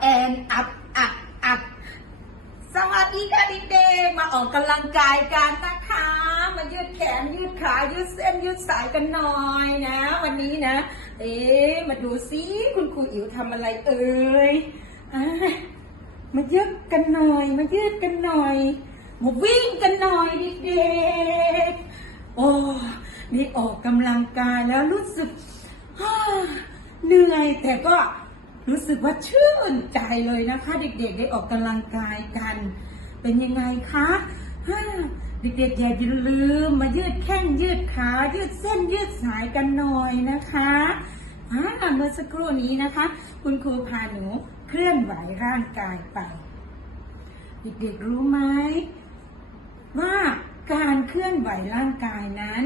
แอนอัพอัพอัพสวัสดีค่ะเด็กๆมาออกกำลังกายกันนะคะ มายืดแขนยืดขายืดเส้นยืดสายกันหน่อยนะ วันนี้นะ เอ๊มาดูซิคุณครูอิ๋วทำอะไรเอ่ยอมายืดกันหน่อย มายืดกันหน่อยมาวิ่งกันหน่อยเด็กๆโอ้นี่ออกกำลังกายแล้วรู้สึกฮ เหนื่อยแต่ก็รู้สึกว่าชื่นใจเลยนะคะ เด็กๆได้ออกกำลังกายกัน เป็นยังไงคะเด็กๆอย่าลืมมายืดแข้งยืดขา ยืดเส้นยืดสายกันหน่อยนะคะอ่าเมื่อสักครู่นี้นะคะ คุณครูพาหนูเคลื่อนไหวร่างกายไป เด็กๆรู้ไหมว่าการเคลื่อนไหวร่างกายนั้น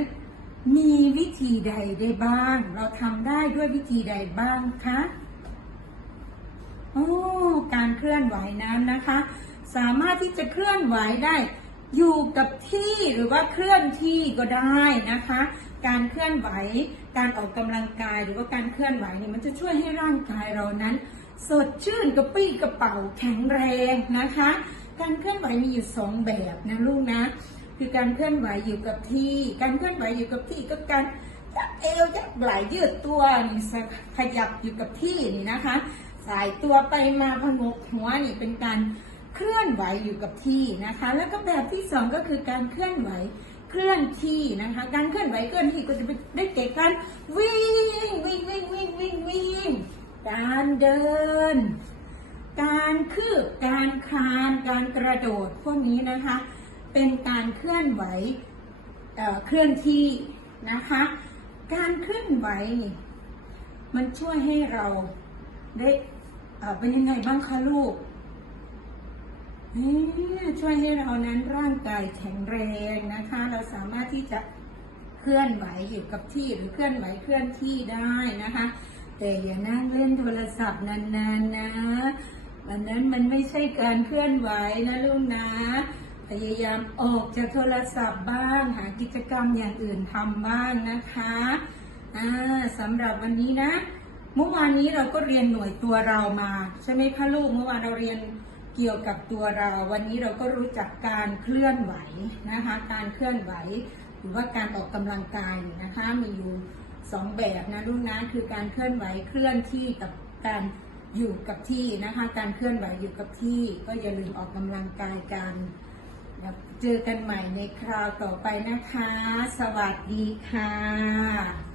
มีวิธีใดได้บ้าง เราทำได้ด้วยวิธีใดบ้างคะโอ้การเคลื่อนไหวนั้นนะคะ สามารถที่จะเคลื่อนไหวได้ อยู่กับที่หรือว่าเคลื่อนที่ก็ได้นะคะ การเคลื่อนไหว การออกกำลังกายหรือว่าการเคลื่อนไหวเนี่ยมันจะช่วยให้ร่างกายเรานั้น สดชื่นกระปรี้กระเป๋าแข็งแรงนะคะ การเคลื่อนไหวมีอยู่สองแบบนะลูกนะ คือการเคลื่อนไหวอยู่กับที่ การเคลื่อนไหวอยู่กับที่ก็การยักเอวยักไหล่ยืดตัวนี่ขยับอยู่กับที่นี่นะคะ สายตัวไปมาพงกหัวนี่เป็นการเคลื่อนไหวอยู่กับที่นะคะ แล้วก็แบบที่สองก็คือการเคลื่อนไหวเคลื่อนที่นะคะ การเคลื่อนไหวเคลื่อนที่ก็จะได้เก่การวิ่งวิ่งวิ่งวิ่งวิ่งวิ่งการเดิน การคืบการคลาน การกระโดดพวกนี้นะคะ เป็นการเคลื่อนไหวเอ่อเคลื่อนที่นะคะ การเคลื่อนไหวนี่มันช่วยให้เราได้เอ่อเป็นยังไงบ้างคะลูกช่วยให้เรานั้นร่างกายแข็งแรงนะคะ เราสามารถที่จะเคลื่อนไหวอยู่กับที่หรือเคลื่อนไหวเคลื่อนที่ได้นะคะ แต่อย่านั่งเล่นโทรศัพท์นานๆนะอันนั้นมันไม่ใช่การเคลื่อนไหวนะลูกนะ พยายามออกจากโทรศัพท์บ้าง หากิจกรรมอย่างอื่นทำบ้างนะคะอ่าสำหรับวันนี้นะ เมื่อวานนี้เราก็เรียนหน่วยตัวเรามา ใช่ไหมคะลูกเมื่อวานเราเรียนเกี่ยวกับตัวเรา วันนี้เราก็รู้จักการเคลื่อนไหวนะคะ การเคลื่อนไหว หรือว่าการออกกำลังกายนะคะ มีอยู่สองแบบนะลูกนะคือการเคลื่อนไหวเคลื่อนที่กับการอยู่กับที่นะคะ การเคลื่อนไหวอยู่กับที่ก็อย่าลืมออกกำลังกายกัน เจอกันใหม่ในคราวต่อไปนะคะ สวัสดีค่ะ